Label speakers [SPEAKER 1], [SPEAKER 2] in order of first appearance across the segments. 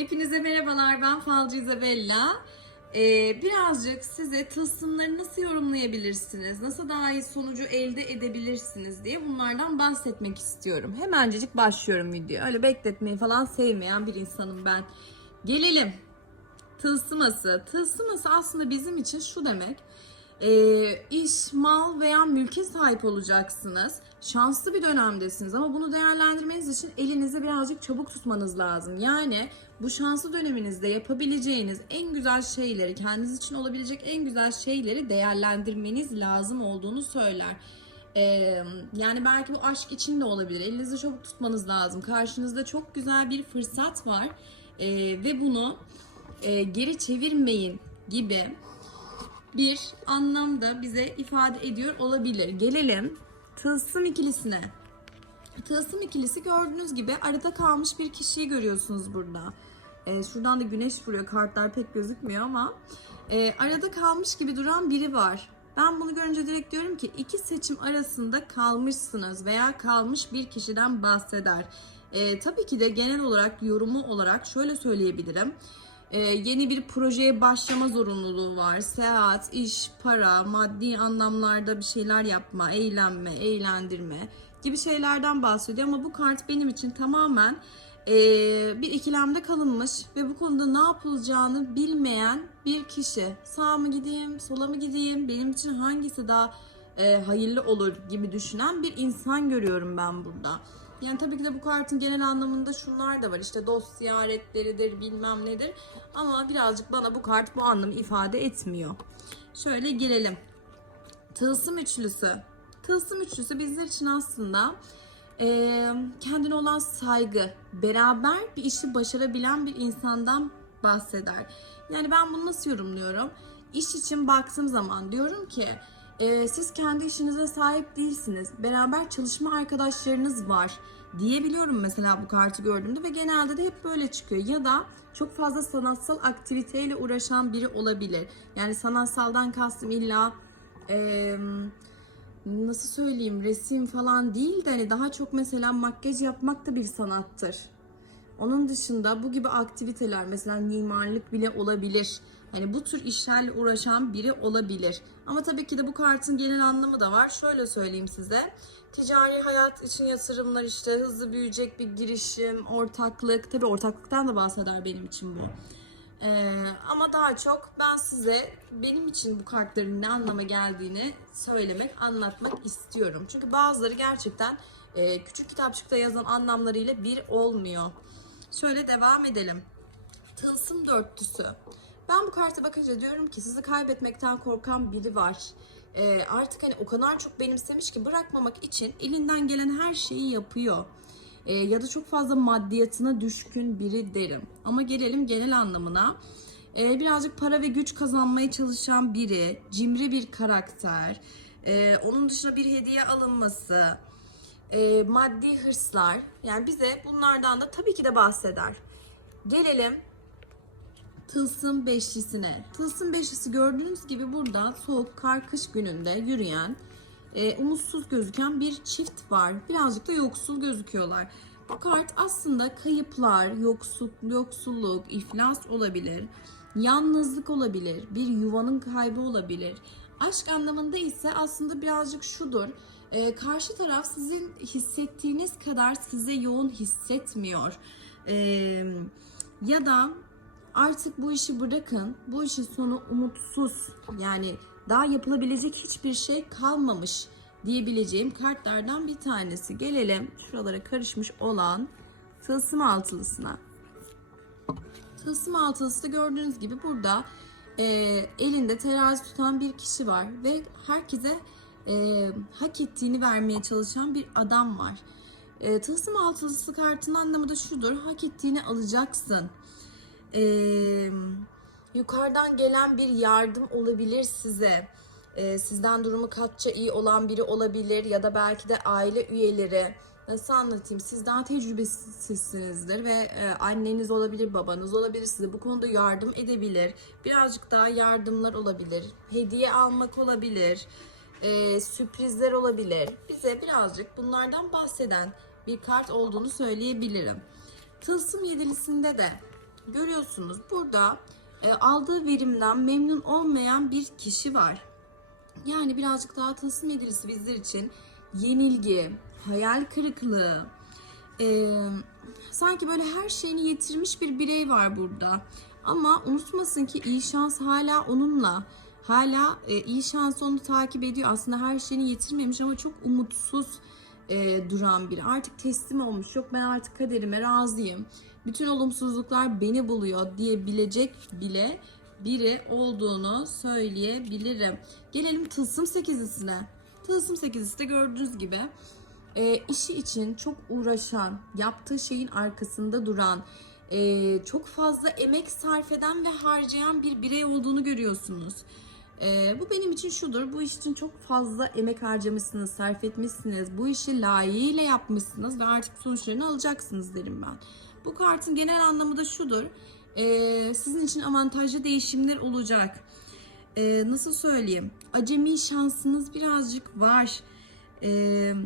[SPEAKER 1] Hepinize merhabalar. Ben Falcı Isabella. Ee, birazcık size tılsımları nasıl yorumlayabilirsiniz, nasıl daha iyi sonucu elde edebilirsiniz diye bunlardan bahsetmek istiyorum. Hemencecik başlıyorum video. Öyle bekletmeyi falan sevmeyen bir insanım ben. Gelelim. Tılsıması. Tılsıması aslında bizim için şu demek. Ee, iş, mal veya mülke sahip olacaksınız. Şanslı bir dönemdesiniz ama bunu değerlendirmeniz için elinizi birazcık çabuk tutmanız lazım. Yani bu şanslı döneminizde yapabileceğiniz en güzel şeyleri, kendiniz için olabilecek en güzel şeyleri değerlendirmeniz lazım olduğunu söyler. Ee, yani belki bu aşk için de olabilir. Elinizi çabuk tutmanız lazım. Karşınızda çok güzel bir fırsat var Ee, ve bunu e, geri çevirmeyin gibi bir anlamda bize ifade ediyor olabilir. Gelelim tılsım ikilisine. Tılsım ikilisi gördüğünüz gibi arada kalmış bir kişiyi görüyorsunuz burada. Ee, şuradan da güneş vuruyor. Kartlar pek gözükmüyor ama e, arada kalmış gibi duran biri var. Ben bunu görünce direkt diyorum ki iki seçim arasında kalmışsınız veya kalmış bir kişiden bahseder. Ee, tabii ki de genel olarak yorumu olarak şöyle söyleyebilirim. Ee, yeni bir projeye başlama zorunluluğu var. Seyahat, iş, para, maddi anlamlarda bir şeyler yapma, eğlenme, eğlendirme gibi şeylerden bahsediyor. Ama bu kart benim için tamamen e, bir ikilemde kalınmış ve bu konuda ne yapılacağını bilmeyen bir kişi. Sağa mı gideyim, sola mı gideyim, benim için hangisi daha e, hayırlı olur gibi düşünen bir insan görüyorum ben burada. Yani tabii ki de bu kartın genel anlamında şunlar da var. İşte dost ziyaretleridir, bilmem nedir. Ama birazcık bana bu kart bu anlamı ifade etmiyor. Şöyle girelim. Tılsım üçlüsü. Tılsım üçlüsü bizler için aslında eee, kendine olan saygı, beraber bir işi başarabilen bir insandan bahseder. Yani ben bunu nasıl yorumluyorum? İş için baktığım zaman diyorum ki e, siz kendi işinize sahip değilsiniz. Beraber çalışma arkadaşlarınız var diyebiliyorum mesela bu kartı gördüğümde ve genelde de hep böyle çıkıyor. Ya da çok fazla sanatsal aktiviteyle uğraşan biri olabilir. Yani sanatsaldan kastım illa e, nasıl söyleyeyim resim falan değil de hani daha çok mesela makyaj yapmak da bir sanattır. Onun dışında bu gibi aktiviteler mesela mimarlık bile olabilir. Hani bu tür işlerle uğraşan biri olabilir. Ama tabii ki de bu kartın genel anlamı da var. Şöyle söyleyeyim size. Ticari hayat için yatırımlar işte hızlı büyüyecek bir girişim, ortaklık. Tabii ortaklıktan da bahseder benim için bu. Ee, ama daha çok ben size benim için bu kartların ne anlama geldiğini söylemek, anlatmak istiyorum. Çünkü bazıları gerçekten e, küçük kitapçıkta yazan anlamlarıyla bir olmuyor. Şöyle devam edelim. Tılsım dörtlüsü. Ben bu karta bakınca diyorum ki sizi kaybetmekten korkan biri var. Ee, artık hani o kadar çok benimsemiş ki bırakmamak için elinden gelen her şeyi yapıyor. Ee, ya da çok fazla maddiyatına düşkün biri derim. Ama gelelim genel anlamına. Ee, birazcık para ve güç kazanmaya çalışan biri, cimri bir karakter. Ee, onun dışında bir hediye alınması, e, maddi hırslar. Yani bize bunlardan da tabii ki de bahseder. Gelelim Tılsım beşlisine. Tılsım beşlisi gördüğünüz gibi burada soğuk kar kış gününde yürüyen, e, umutsuz gözüken bir çift var. Birazcık da yoksul gözüküyorlar. Bu kart aslında kayıplar, yoksul, yoksulluk, iflas olabilir, yalnızlık olabilir, bir yuvanın kaybı olabilir. Aşk anlamında ise aslında birazcık şudur. E, karşı taraf sizin hissettiğiniz kadar size yoğun hissetmiyor. E, ya da artık bu işi bırakın. Bu işin sonu umutsuz. Yani daha yapılabilecek hiçbir şey kalmamış diyebileceğim kartlardan bir tanesi. Gelelim şuralara karışmış olan tılsım altılısına. Tılsım altılısı gördüğünüz gibi burada e, elinde terazi tutan bir kişi var ve herkese e, hak ettiğini vermeye çalışan bir adam var. E, tılsım altılısı kartının anlamı da şudur. Hak ettiğini alacaksın. E, yukarıdan gelen bir yardım olabilir size. E, sizden durumu katça iyi olan biri olabilir ya da belki de aile üyeleri. Nasıl anlatayım? Siz daha tecrübesizsinizdir ve e, anneniz olabilir, babanız olabilir size bu konuda yardım edebilir. Birazcık daha yardımlar olabilir. Hediye almak olabilir. E, sürprizler olabilir. Bize birazcık bunlardan bahseden bir kart olduğunu söyleyebilirim. Tılsım yedilisinde de görüyorsunuz burada e, aldığı verimden memnun olmayan bir kişi var. Yani birazcık daha tılsım yedilisi bizler için yenilgi, hayal kırıklığı, e, sanki böyle her şeyini yitirmiş bir birey var burada. Ama unutmasın ki iyi şans hala onunla. Hala e, iyi şans onu takip ediyor. Aslında her şeyini yitirmemiş ama çok umutsuz e, duran biri. Artık teslim olmuş. Yok ben artık kaderime razıyım. Bütün olumsuzluklar beni buluyor diyebilecek bile biri olduğunu söyleyebilirim. Gelelim tılsım sekizlisine. Tılsım sekizlisi de gördüğünüz gibi e, işi için çok uğraşan, yaptığı şeyin arkasında duran, e, çok fazla emek sarf eden ve harcayan bir birey olduğunu görüyorsunuz. E, bu benim için şudur, bu iş için çok fazla emek harcamışsınız, sarf etmişsiniz, bu işi layığıyla yapmışsınız ve artık sonuçlarını alacaksınız derim ben. Bu kartın genel anlamı da şudur, e, sizin için avantajlı değişimler olacak. E, nasıl söyleyeyim, acemi şansınız birazcık var. Eee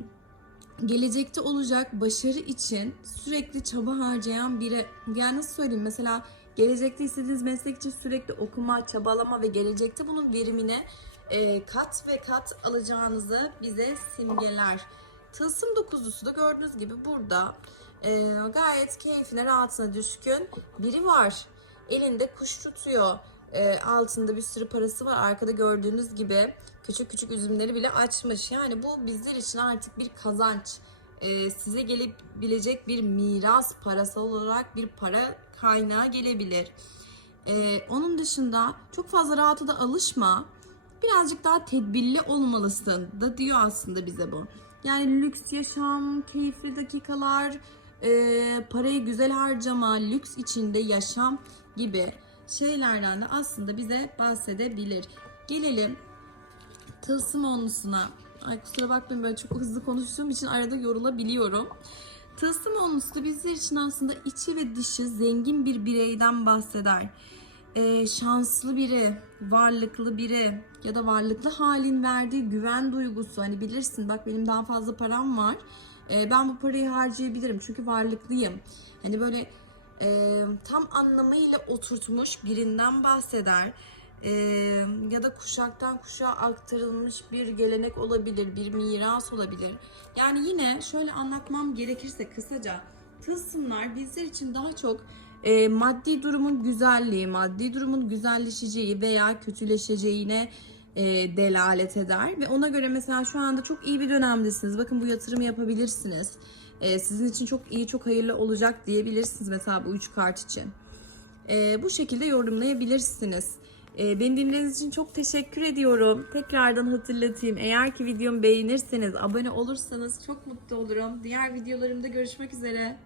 [SPEAKER 1] gelecekte olacak başarı için sürekli çaba harcayan biri. Yani nasıl söyleyeyim mesela gelecekte istediğiniz meslek için sürekli okuma, çabalama ve gelecekte bunun verimine e, kat ve kat alacağınızı bize simgeler. Tılsım dokuzlusu da gördüğünüz gibi burada e, gayet keyfine, rahatına düşkün biri var. Elinde kuş tutuyor. E, altında bir sürü parası var. Arkada gördüğünüz gibi küçük küçük üzümleri bile açmış. Yani bu bizler için artık bir kazanç. E, size gelebilecek bir miras parasal olarak bir para kaynağı gelebilir. E, onun dışında çok fazla rahata da alışma. Birazcık daha tedbirli olmalısın da diyor aslında bize bu. Yani lüks yaşam, keyifli dakikalar, e, parayı güzel harcama, lüks içinde yaşam gibi şeylerden de aslında bize bahsedebilir. Gelelim tılsım onlusuna. Ay kusura bakmayın böyle çok hızlı konuştuğum için arada yorulabiliyorum. Tılsım da bizler için aslında içi ve dışı zengin bir bireyden bahseder. Ee, şanslı biri, varlıklı biri ya da varlıklı halin verdiği güven duygusu. Hani bilirsin bak benim daha fazla param var. Ee, ben bu parayı harcayabilirim çünkü varlıklıyım. Hani böyle e, tam anlamıyla oturtmuş birinden bahseder. E, ya da kuşaktan kuşağa aktarılmış bir gelenek olabilir, bir miras olabilir. Yani yine şöyle anlatmam gerekirse kısaca tılsımlar bizler için daha çok e, maddi durumun güzelliği, maddi durumun güzelleşeceği veya kötüleşeceğine e, delalet eder ve ona göre mesela şu anda çok iyi bir dönemdesiniz. Bakın bu yatırımı yapabilirsiniz. E, sizin için çok iyi, çok hayırlı olacak diyebilirsiniz mesela bu üç kart için. E, bu şekilde yorumlayabilirsiniz. E, beni dinlediğiniz için çok teşekkür ediyorum. Tekrardan hatırlatayım. Eğer ki videomu beğenirseniz, abone olursanız çok mutlu olurum. Diğer videolarımda görüşmek üzere.